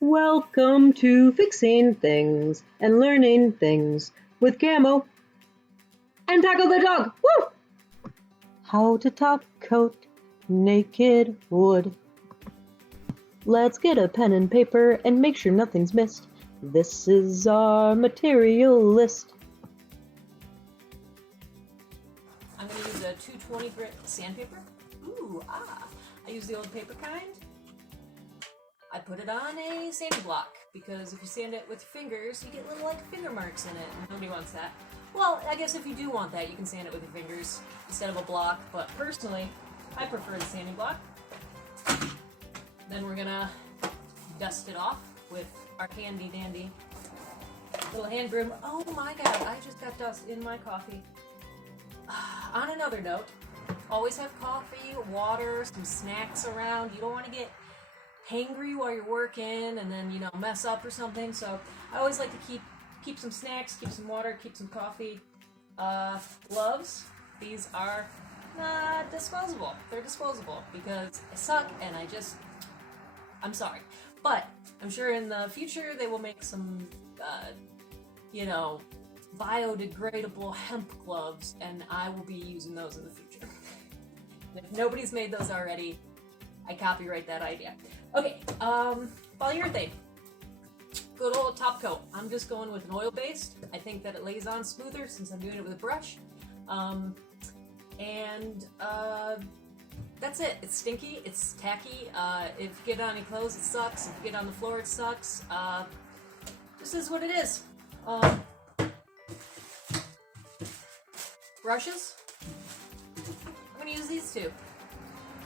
Welcome to Fixing Things and Learning Things with Kamo and Tackle the Dog. Woo! How to top coat naked wood. Let's get a pen and paper and make sure nothing's missed. This is our material list. I'm going to use a 220 grit sandpaper. I use the old paper kind. I put it on a sanding block because if you sand it with your fingers, you get little like finger marks in it, and nobody wants that. Well, I guess if you do want that, you can sand it with your fingers instead of a block, but personally, I prefer the sanding block. Then we're gonna dust it off with our handy dandy little hand broom. Oh my god, I just got dust in my coffee. On another note, always have coffee, water, some snacks around. You don't want to get hangry while you're working and then, mess up or something. So I always like to keep some snacks, keep some water, keep some coffee. Gloves, these are disposable. They're disposable because I suck and I'm sorry. But I'm sure in the future they will make some, biodegradable hemp gloves, and I will be using those in the future. And if nobody's made those already, I copyright that idea. Okay, polyurethane. Good old top coat. I'm just going with an oil-based. I think that it lays on smoother since I'm doing it with a brush. That's it. It's stinky, it's tacky. If you get it on your clothes, it sucks. If you get it on the floor, it sucks. This is what it is. Brushes. I'm gonna use these two.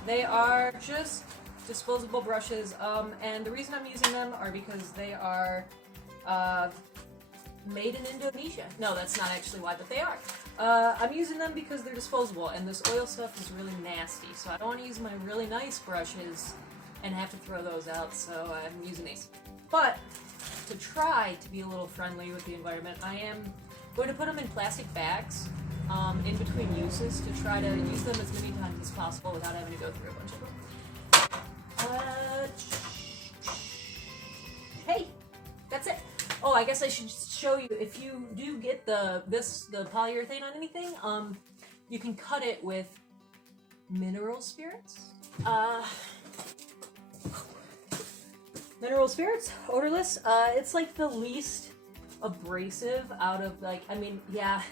They are just disposable brushes, and the reason I'm using them are because they are made in Indonesia. No, that's not actually why, but they are. I'm using them because they're disposable, and this oil stuff is really nasty, so I don't want to use my really nice brushes and have to throw those out, so I'm using these. But to try to be a little friendly with the environment, I am going to put them in plastic bags in between uses to try to use them as many times as possible without having to go through a bunch of them. Hey, that's it. Oh, I guess I should show you, if you do get the polyurethane on anything, you can cut it with mineral spirits. Mineral spirits, odorless. It's like the least abrasive out of yeah,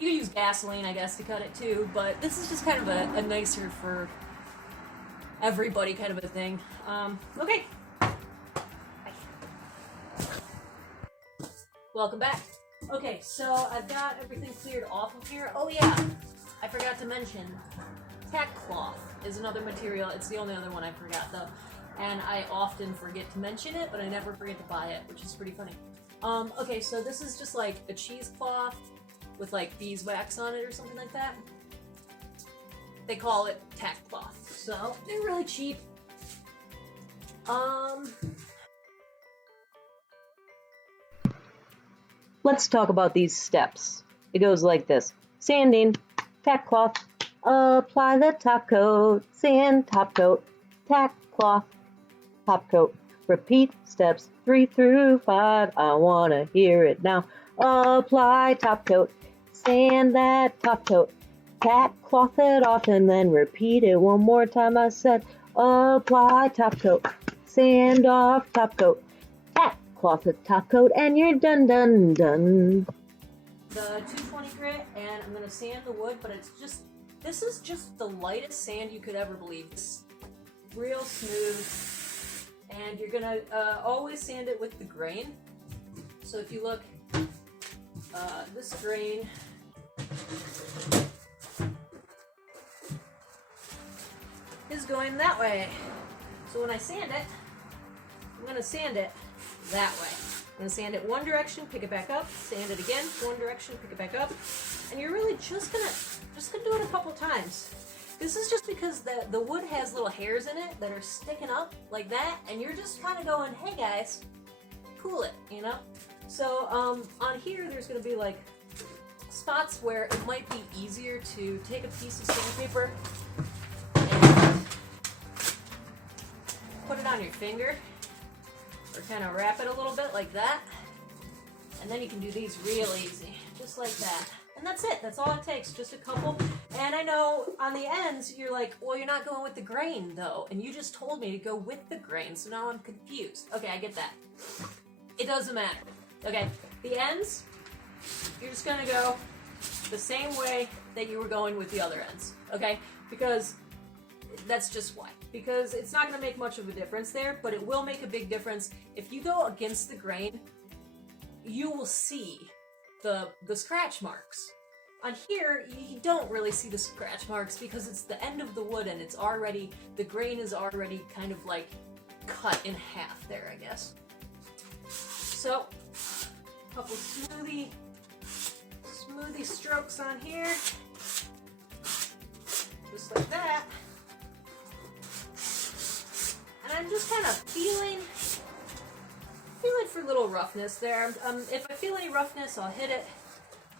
you can use gasoline, I guess, to cut it too, but this is just kind of a nicer for everybody kind of a thing. Okay. Welcome back. Okay, so I've got everything cleared off of here. Oh yeah, I forgot to mention, tack cloth is another material. It's the only other one I forgot though. And I often forget to mention it, but I never forget to buy it, which is pretty funny. Okay, so this is just like a cheesecloth with like beeswax on it or something like that. They call it tack cloth. So they're really cheap. Let's talk about these steps. It goes like this. Sanding, tack cloth, apply the top coat, sand, top coat, tack cloth, top coat. Repeat steps 3 through 5. I want to hear it now. Apply top coat, sand that top coat, tack cloth it off, and then repeat it one more time. I said, apply top coat, sand off top coat, tack cloth it top coat, and you're done. The 220 grit, and I'm gonna sand the wood, but this is just the lightest sand you could ever believe. It's real smooth, and you're gonna always sand it with the grain. So if you look, this grain is going that way. So when I sand it, I'm gonna sand it that way. I'm gonna sand it one direction, pick it back up, sand it again, one direction, pick it back up, and you're really just gonna do it a couple times. This is just because the wood has little hairs in it that are sticking up like that, and you're just kind of going, hey guys, cool it, So on here, there's gonna be like spots where it might be easier to take a piece of sandpaper and put it on your finger or kind of wrap it a little bit like that. And then you can do these real easy, just like that. And that's it. That's all it takes, just a couple. And I know on the ends, you're like, well, you're not going with the grain, though. And you just told me to go with the grain, so now I'm confused. Okay, I get that. It doesn't matter. Okay, the ends, you're just going to go the same way that you were going with the other ends, okay? Because that's just why. Because it's not going to make much of a difference there, but it will make a big difference. If you go against the grain, you will see the scratch marks. On here, you don't really see the scratch marks because it's the end of the wood and it's already, the grain is already kind of like cut in half there, I guess. So, a couple smoothie strokes on here. Just like that. And I'm just kind of feeling for a little roughness there. If I feel any roughness, I'll hit it.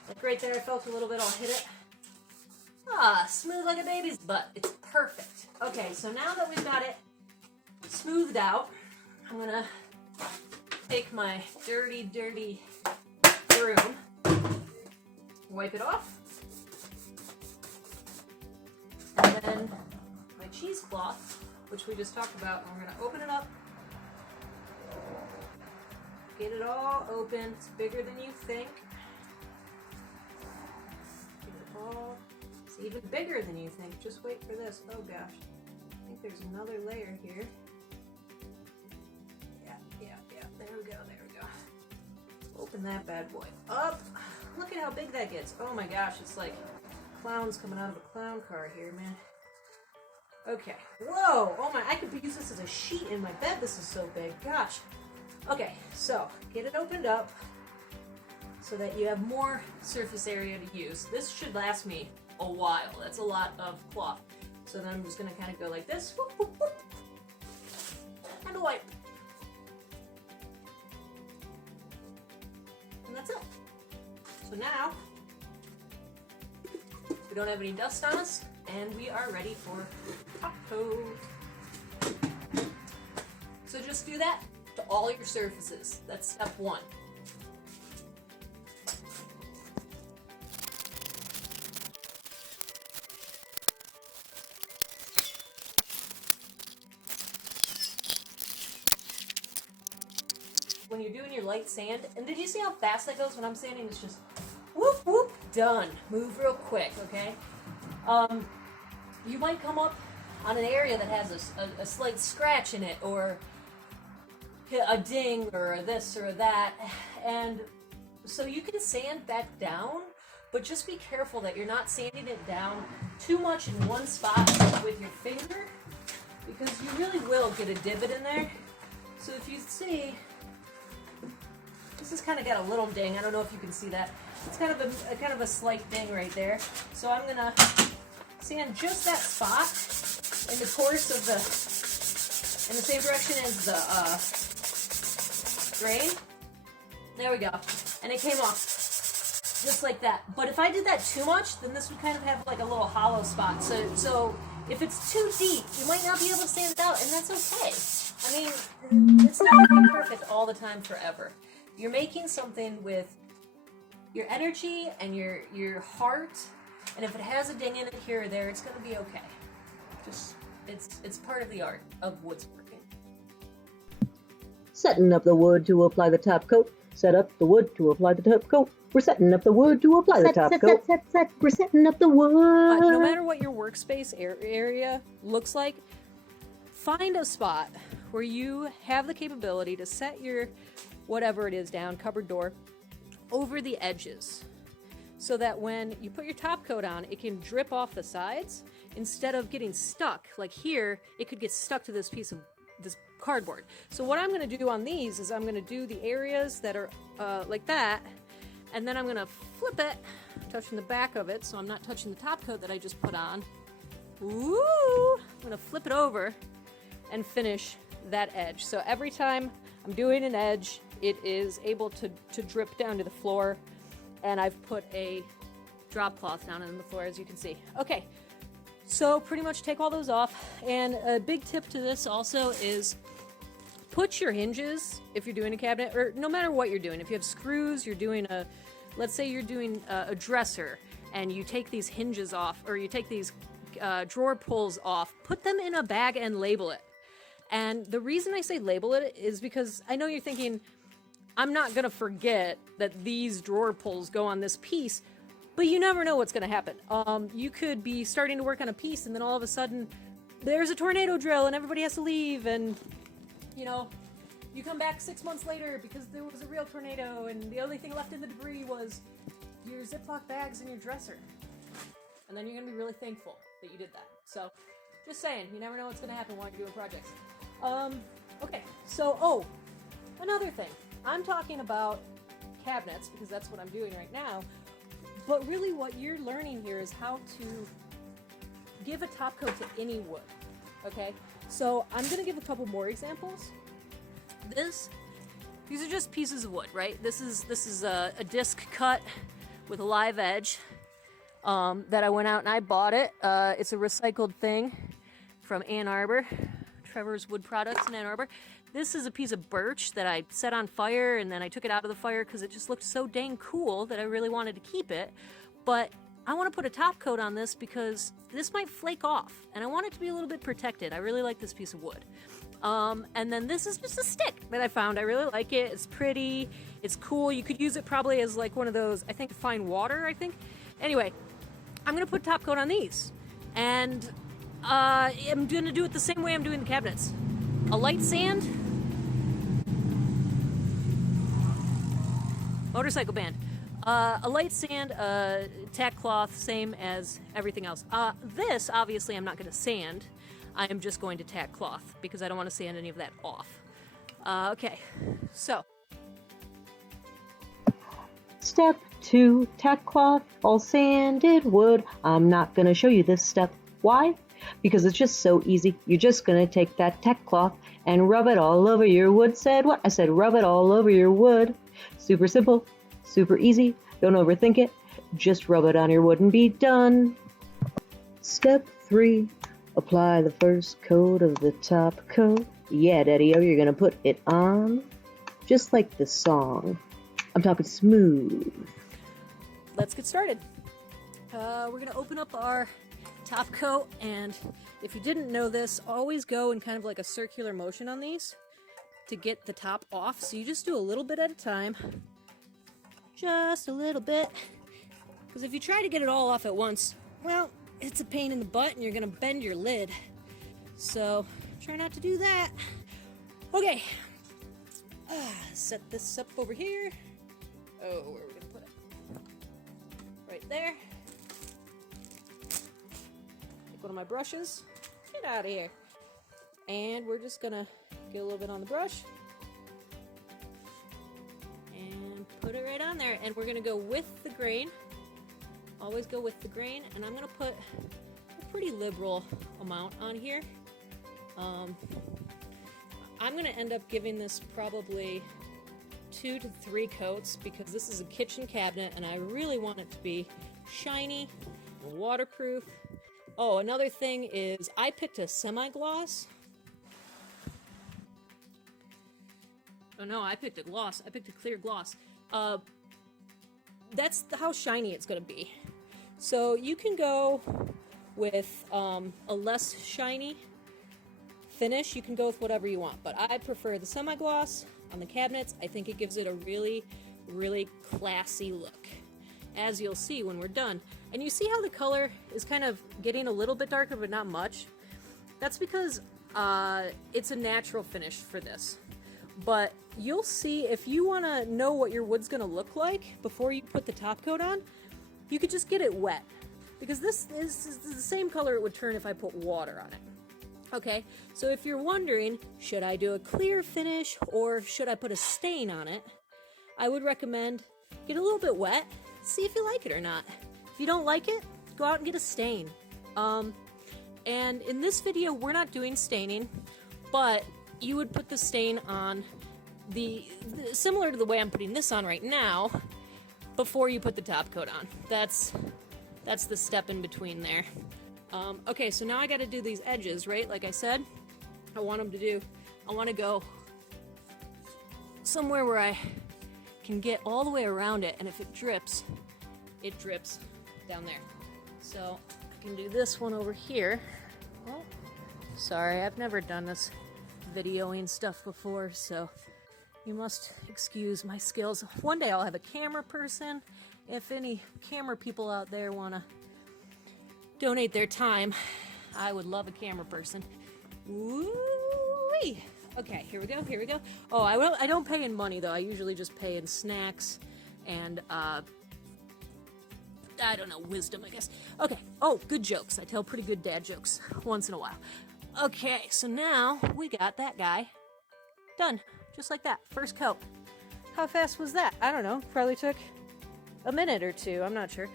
Like right there, I felt a little bit, I'll hit it. Ah, smooth like a baby's butt. It's perfect. Okay, so now that we've got it smoothed out, I'm gonna take my dirty broom, wipe it off, and then my cheesecloth, which we just talked about, I'm gonna open it up. Get it all open. It's bigger than you think. Get it all. It's even bigger than you think. Just wait for this. Oh gosh. I think there's another layer here. Yeah. There we go. Open that bad boy up. Look at how big that gets. Oh my gosh, it's like clowns coming out of a clown car here, man. Okay. Whoa! Oh my, I could use this as a sheet in my bed. This is so big. Gosh. Okay, so get it opened up so that you have more surface area to use. This should last me a while. That's a lot of cloth. So then I'm just going to kind of go like this. Whoop, whoop, whoop, and a wipe. And that's it. So now we don't have any dust on us and we are ready for top coat. So just do that to all your surfaces. That's step one. When you're doing your light sand, and did you see how fast that goes when I'm sanding? It's just whoop whoop, done. Move real quick, okay? You might come up on an area that has a slight scratch in it, or a ding, or a this or that, and so you can sand that down, but just be careful that you're not sanding it down too much in one spot with your finger, because you really will get a divot in there. So if you see, this has kind of got a little ding. I don't know if you can see that. It's kind of a slight ding right there. So I'm gonna sand just that spot in the course of in the same direction as the grain. There we go. And it came off just like that. But if I did that too much, then this would kind of have like a little hollow spot. So if it's too deep, you might not be able to sand it out, and that's okay. I mean, it's not going to be perfect all the time forever. You're making something with your energy and your heart, and if it has a ding in it here or there, it's going to be okay. Just it's part of the art of woodworking. Setting up the wood to apply the top coat. Set up the wood to apply the top coat. We're setting up the wood to apply the top coat. Set. We're setting up the wood. No matter what your workspace area looks like, find a spot where you have the capability to set your whatever it is down, cupboard door, over the edges, so that when you put your top coat on, it can drip off the sides instead of getting stuck. Like here, it could get stuck to this piece of this cardboard. So what I'm going to do on these is I'm going to do the areas that are like that, and then I'm going to flip it, touching the back of it, so I'm not touching the top coat that I just put on. Woo! I'm going to flip it over and finish that edge. So every time I'm doing an edge, it is able to drip down to the floor, and I've put a drop cloth down on the floor, as you can see. Okay, so pretty much take all those off, and a big tip to this also is put your hinges, if you're doing a cabinet, or no matter what you're doing, if you have screws, you're doing let's say you're doing a dresser, and you take these hinges off, or you take these drawer pulls off, put them in a bag and label it. And the reason I say label it is because I know you're thinking, I'm not going to forget that these drawer pulls go on this piece, but you never know what's going to happen. You could be starting to work on a piece, and then all of a sudden, there's a tornado drill, and everybody has to leave, and, you know, you come back 6 months later because there was a real tornado, and the only thing left in the debris was your Ziploc bags and your dresser. And then you're going to be really thankful that you did that. So, just saying, you never know what's going to happen while you're doing projects. Okay, so, another thing. I'm talking about cabinets, because that's what I'm doing right now, but really what you're learning here is how to give a top coat to any wood, okay? So I'm going to give a couple more examples. These are just pieces of wood, right? This is a disc cut with a live edge that I went out and I bought it. It's a recycled thing from Ann Arbor, Trevor's Wood Products in Ann Arbor. This is a piece of birch that I set on fire, and then I took it out of the fire because it just looked so dang cool that I really wanted to keep it. But I want to put a top coat on this because this might flake off, and I want it to be a little bit protected. I really like this piece of wood. And then this is just a stick that I found. I really like it. It's pretty. It's cool. You could use it probably as like one of those, I think, fine water, I think. Anyway, I'm going to put top coat on these. And I'm going to do it the same way I'm doing the cabinets. A light sand, motorcycle band, a light sand, tack cloth, same as everything else. This, obviously, I'm not going to sand. I am just going to tack cloth because I don't want to sand any of that off. Okay, so. Step 2, tack cloth, all sanded wood. I'm not going to show you this step. Why? Because it's just so easy. You're just going to take that tack cloth and rub it all over your wood. Said what? I said rub it all over your wood. Super simple, super easy. Don't overthink it. Just rub it on your wood and be done. Step 3, apply the first coat of the top coat. Yeah, Daddy-O, you're going to put it on just like the song. I'm talking smooth. Let's get started. We're going to open up our top coat, and if you didn't know this, always go in kind of like a circular motion on these to get the top off. So you just do a little bit at a time, just a little bit, because if you try to get it all off at once, well, it's a pain in the butt and you're gonna bend your lid. So try not to do that. Okay, set this up over here. Oh, where are we gonna put it? Right there. One of my brushes. Get out of here. And we're just gonna get a little bit on the brush and put it right on there. And we're gonna go with the grain. Always go with the grain. And I'm gonna put a pretty liberal amount on here. I'm gonna end up giving this probably 2 to 3 coats because this is a kitchen cabinet and I really want it to be shiny and waterproof. Oh, another thing is I picked a semi-gloss. Oh no, I picked a gloss. I picked a clear gloss. That's how shiny it's going to be. So you can go with a less shiny finish. You can go with whatever you want, but I prefer the semi-gloss on the cabinets. I think it gives it a really, really classy look, as you'll see when we're done. And you see how the color is kind of getting a little bit darker, but not much? That's because it's a natural finish for this. But you'll see, if you want to know what your wood's going to look like before you put the top coat on, you could just get it wet. Because this is the same color it would turn if I put water on it. Okay, so if you're wondering, should I do a clear finish or should I put a stain on it? I would recommend get a little bit wet, see if you like it or not. If you don't like it, go out and get a stain. And in this video, we're not doing staining, but you would put the stain on similar to the way I'm putting this on right now, before you put the top coat on. That's the step in between there. Okay, so now I got to do these edges, right? Like I said, I want to go somewhere where I can get all the way around it, and if it drips down there. So I can do this one over here. Oh, sorry, I've never done this videoing stuff before, so you must excuse my skills. One day I'll have a camera person. If any camera people out there want to donate their time, I would love a camera person. Woo-wee. Okay, here we go, here we go. Oh, I don't pay in money, though. I usually just pay in snacks and, I don't know, wisdom, I guess. Okay, oh, good jokes. I tell pretty good dad jokes once in a while. Okay, so now we got that guy done. Just like that, first coat. How fast was that? I don't know, probably took a minute or two, I'm not sure.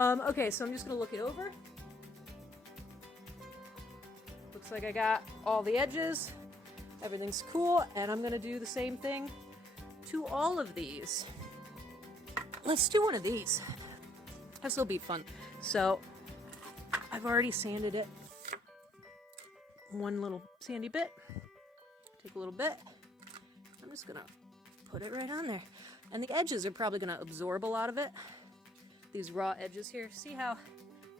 Okay, so I'm just gonna look it over. Looks like I got all the edges. Everything's cool, and I'm gonna do the same thing to all of these. Let's do one of these. This will be fun. So, I've already sanded it. One little sandy bit. Take a little bit. I'm just gonna put it right on there. And the edges are probably gonna absorb a lot of it. These raw edges here. See how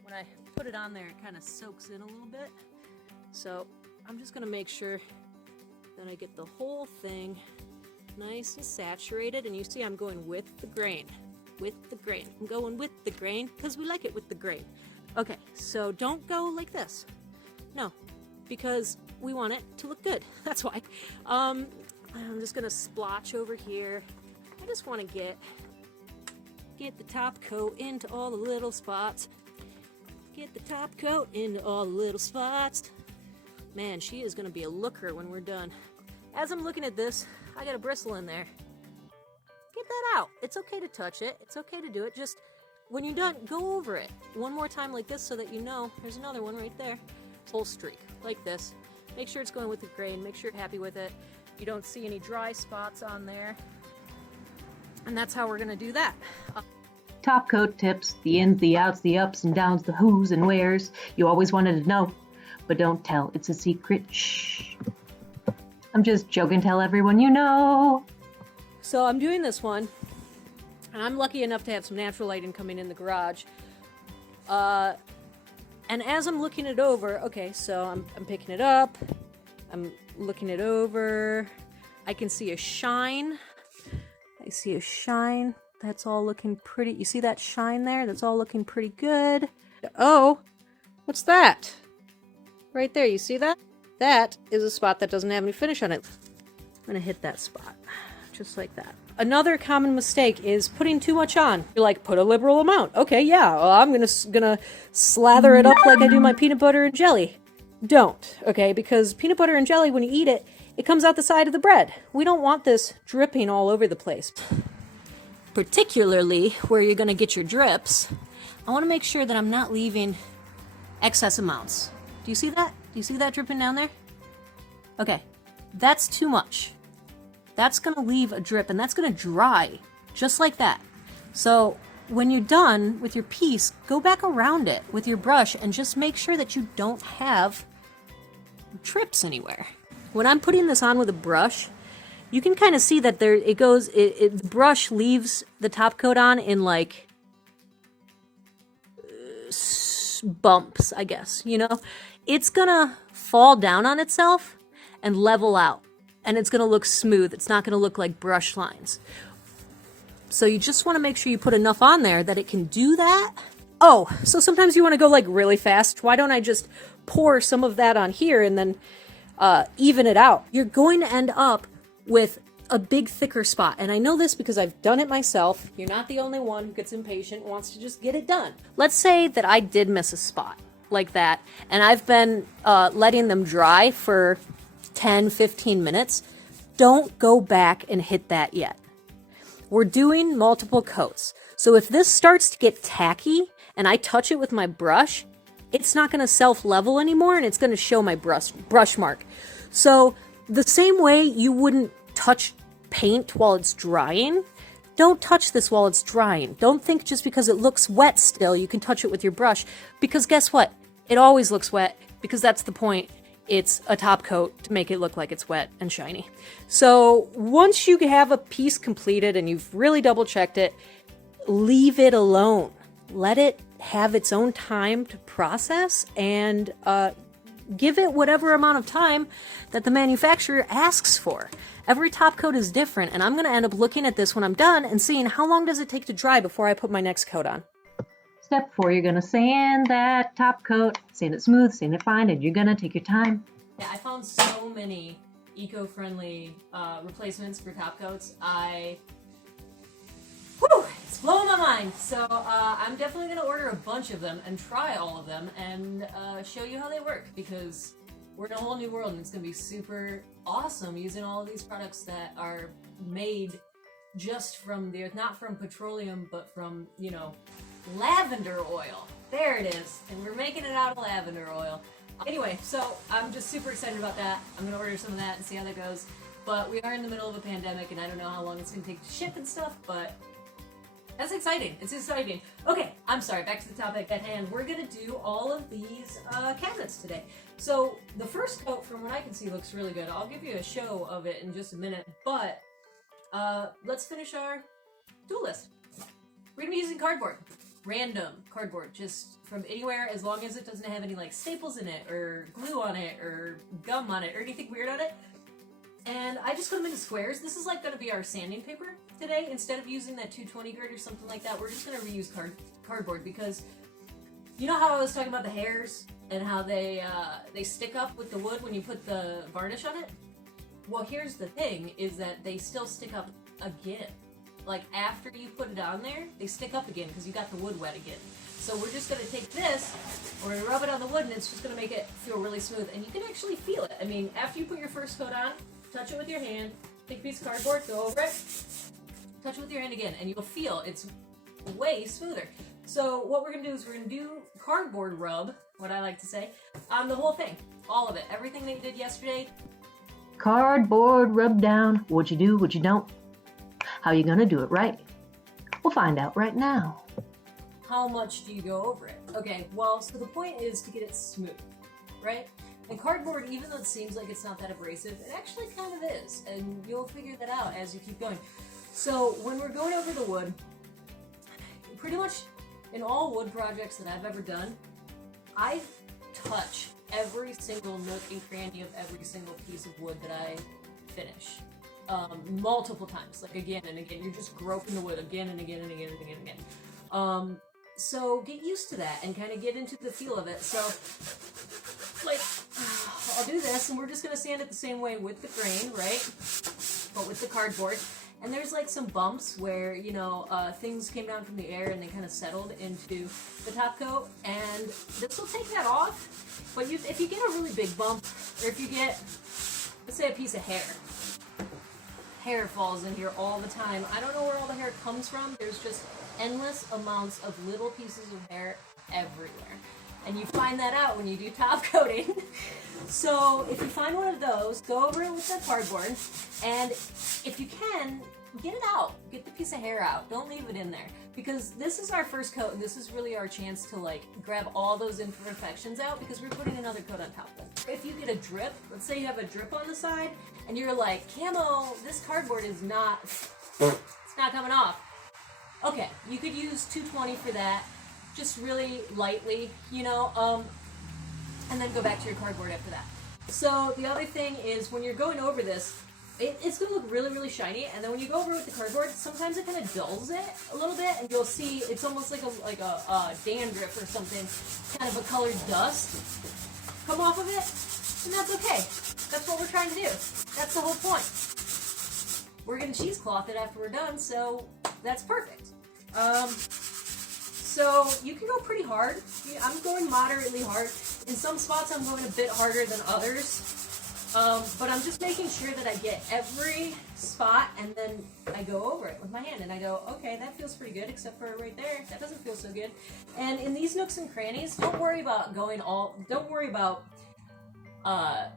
when I put it on there, it kind of soaks in a little bit? So, I'm just gonna make sure that I get the whole thing nice and saturated, and you see I'm going with the grain. With the grain. I'm going with the grain because we like it with the grain. Okay, so don't go like this. No, because we want it to look good. That's why. I'm just gonna splotch over here. I just want to get the top coat into all the little spots. Get the top coat into all the little spots. Man, she is gonna be a looker when we're done. As I'm looking at this, I got a bristle in there. Get that out. It's okay to touch it. It's okay to do it. Just when you're done, go over it one more time like this so that you know there's another one right there. Whole streak like this. Make sure it's going with the grain. Make sure you're happy with it. You don't see any dry spots on there. And that's how we're gonna do that. Top coat tips, the ins, the outs, the ups and downs, the who's and where's. You always wanted to know, but don't tell. It's a secret. Shh. I'm just joking. Tell everyone you know. So I'm doing this one, and I'm lucky enough to have some natural lighting coming in the garage. And as I'm looking it over, okay, so I'm picking it up. I'm looking it over. I can see a shine. I see a shine. That's all looking pretty. You see that shine there? That's all looking pretty good. Oh, what's that? Right there, you see that? That is a spot that doesn't have any finish on it. I'm gonna hit that spot, just like that. Another common mistake is putting too much on. You're like, put a liberal amount. Okay, yeah, well, I'm gonna slather it up like I do my peanut butter and jelly. Don't, okay? Because peanut butter and jelly, when you eat it, it comes out the side of the bread. We don't want this dripping all over the place. Particularly where you're gonna get your drips, I wanna make sure that I'm not leaving excess amounts. Do you see that? Do you see that dripping down there? Okay, that's too much. That's gonna leave a drip and that's gonna dry, just like that. So when you're done with your piece, go back around it with your brush and just make sure that you don't have drips anywhere. When I'm putting this on with a brush, you can kind of see that there it goes, the brush leaves the top coat on in like bumps, I guess, you know? It's gonna fall down on itself and level out. And it's gonna look smooth. It's not gonna look like brush lines. So you just wanna make sure you put enough on there that it can do that. Oh, so sometimes you wanna go like really fast. Why don't I just pour some of that on here and then even it out? You're going to end up with a big thicker spot. And I know this because I've done it myself. You're not the only one who gets impatient and wants to just get it done. Let's say that I did miss a spot like that, and I've been letting them dry for 10, 15 minutes. Don't go back and hit that yet. We're doing multiple coats. So if this starts to get tacky and I touch it with my brush, it's not gonna self-level anymore and it's gonna show my brush mark. So the same way you wouldn't touch paint while it's drying, don't touch this while it's drying. Don't think just because it looks wet still, you can touch it with your brush. Because guess what? It always looks wet because that's the point. it's a top coat to make it look like it's wet and shiny. So once you have a piece completed and you've really double checked it, leave it alone. Let it have its own time to process, and give it whatever amount of time that the manufacturer asks for. Every top coat is different, and I'm going to end up looking at this when I'm done and seeing how long does it take to dry before I put my next coat on. Step 4, you're going to sand that top coat, sand it smooth, sand it fine, and you're going to take your time. Yeah, I found so many eco-friendly replacements for top coats. It's blowing my mind. So I'm definitely going to order a bunch of them and try all of them and show you how they work, because we're in a whole new world and it's going to be super awesome using all of these products that are made just from the earth, not from petroleum, but from, you know, lavender oil. There it is. And we're making it out of lavender oil. Anyway, so I'm just super excited about that. I'm going to order some of that and see how that goes. But we are in the middle of a pandemic and I don't know how long it's going to take to ship and stuff, but that's exciting. It's exciting. Okay, I'm sorry, back to the topic at hand. We're going to do all of these cabinets today. So the first coat, from what I can see, looks really good. I'll give you a show of it in just a minute, but let's finish our tool list. We're going to be using cardboard. Random cardboard, just from anywhere, as long as it doesn't have any like staples in it or glue on it or gum on it or anything weird on it. And I just put them into squares. This is like going to be our sanding paper today. Instead of using that 220 grit or something like that, we're just going to reuse cardboard, because you know how I was talking about the hairs and how they stick up with the wood when you put the varnish on it? Well, here's the thing, is that they still stick up again. Like after you put it on there, they stick up again because you got the wood wet again. So we're just going to take this, we're going to rub it on the wood, and it's just going to make it feel really smooth. And you can actually feel it. I mean, after you put your first coat on, touch it with your hand, take a piece of cardboard, go over it, touch it with your hand again, and you'll feel it's way smoother. So what we're going to do is we're going to do cardboard rub, what I like to say, on the whole thing. All of it. Everything that you did yesterday. Cardboard rub down. What you do, what you don't. How you going to do it right? We'll find out right now. How much do you go over it? Okay, well, so the point is to get it smooth, right? And cardboard, even though it seems like it's not that abrasive, it actually kind of is, and you'll figure that out as you keep going. So when we're going over the wood, pretty much in all wood projects that I've ever done, I touch every single nook and cranny of every single piece of wood that I finish. Multiple times, like again and again. You're just groping the wood again and again and again and again and again. So get used to that and kind of get into the feel of it. So, like, I'll do this, and we're just going to sand it the same way with the grain, right? But with the cardboard. And there's like some bumps where, you know, things came down from the air and they kind of settled into the top coat. And this will take that off. But if you get a really big bump, or if you get, let's say, a piece of hair falls in here all the time. I don't know where all the hair comes from. There's just endless amounts of little pieces of hair everywhere. And you find that out when you do top coating. So if you find one of those, go over it with the cardboard, and if you can, get it out. Get the piece of hair out. Don't leave it in there. Because this is our first coat, and this is really our chance to like grab all those imperfections out, because we're putting another coat on top of it. If you get a drip, let's say you have a drip on the side, and you're like, Camo, this cardboard is not, it's not coming off. Okay, you could use 220 for that, just really lightly, you know, and then go back to your cardboard after that. So the other thing is, when you're going over this, it's going to look really, really shiny, and then when you go over with the cardboard, sometimes it kind of dulls it a little bit, and you'll see it's almost like a dandruff or something, kind of a colored dust come off of it, and that's okay. That's what we're trying to do. That's the whole point. We're going to cheesecloth it after we're done, so that's perfect. So you can go pretty hard. I'm going moderately hard. In some spots I'm going a bit harder than others. But I'm just making sure that I get every spot, and then I go over it with my hand, and I go, okay, that feels pretty good, except for right there, that doesn't feel so good. And in these nooks and crannies, don't worry about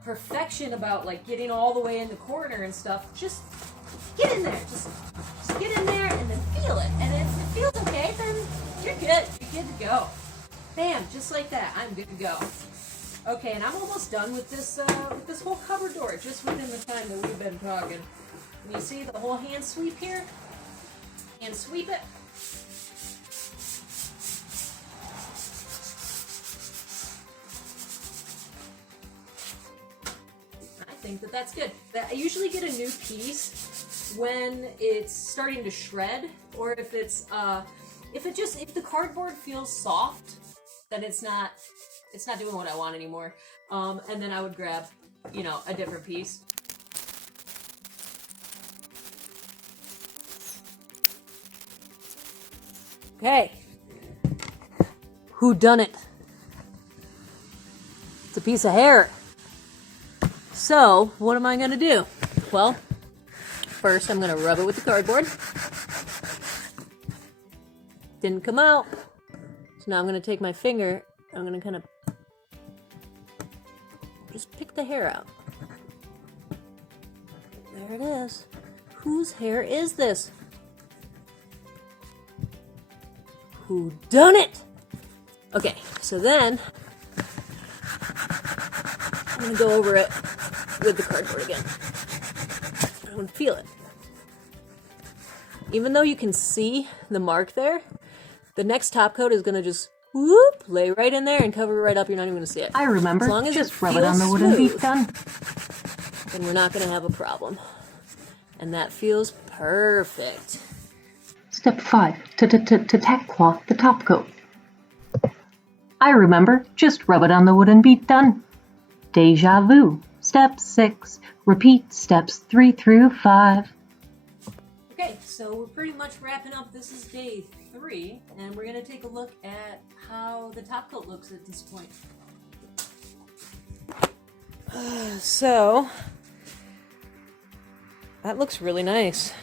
perfection, about like getting all the way in the corner and stuff. Just get in there, just get in there, and then feel it. And if it feels okay, then you're good to go. Bam, just like that, I'm good to go. Okay, and I'm almost done with this whole cupboard door, just within the time that we've been talking. And you see the whole hand sweep here? Hand sweep it. I think that that's good. I usually get a new piece when it's starting to shred, or if it's if the cardboard feels soft, then it's not doing what I want anymore. And then I would grab, you know, a different piece. Okay. Who done it? It's a piece of hair. So, what am I gonna do? Well, first I'm gonna rub it with the cardboard. Didn't come out. So now I'm gonna take my finger, I'm gonna kind of just pick the hair out. There it is. Whose hair is this? Who done it? Okay, so then I'm gonna go over it with the cardboard again. I'm gonna feel it. Even though you can see the mark there, the next top coat is gonna just whoop, lay right in there and cover it right up. You're not even gonna see it. I remember. As long as just it rub it on the wood and be done. Then we're not gonna have a problem. And that feels perfect. Step 5. To tack cloth the top coat. I remember. Just rub it on the wood and be done. Deja vu. Step 6. Repeat steps 3 through 5. Okay, so we're pretty much wrapping up. This is day 3, and we're gonna take a look at how the top coat looks at this point. So that looks really nice.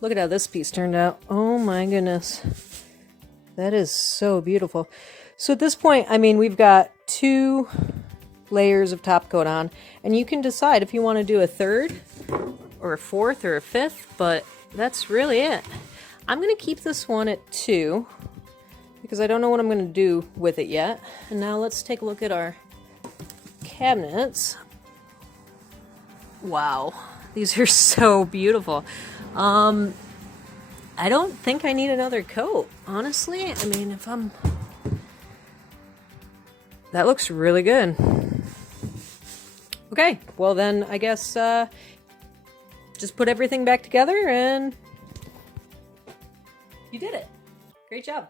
Look at how this piece turned out. Oh my goodness. That is so beautiful. So at this point, I mean, we've got 2 layers of top coat on, and you can decide if you want to do a 3rd or a 4th or a 5th, but that's really it. I'm going to keep this one at 2 because I don't know what I'm going to do with it yet. And now let's take a look at our cabinets. Wow, these are so beautiful. I don't think I need another coat, honestly. I mean, that looks really good. Okay, well then I guess just put everything back together and you did it. Great job.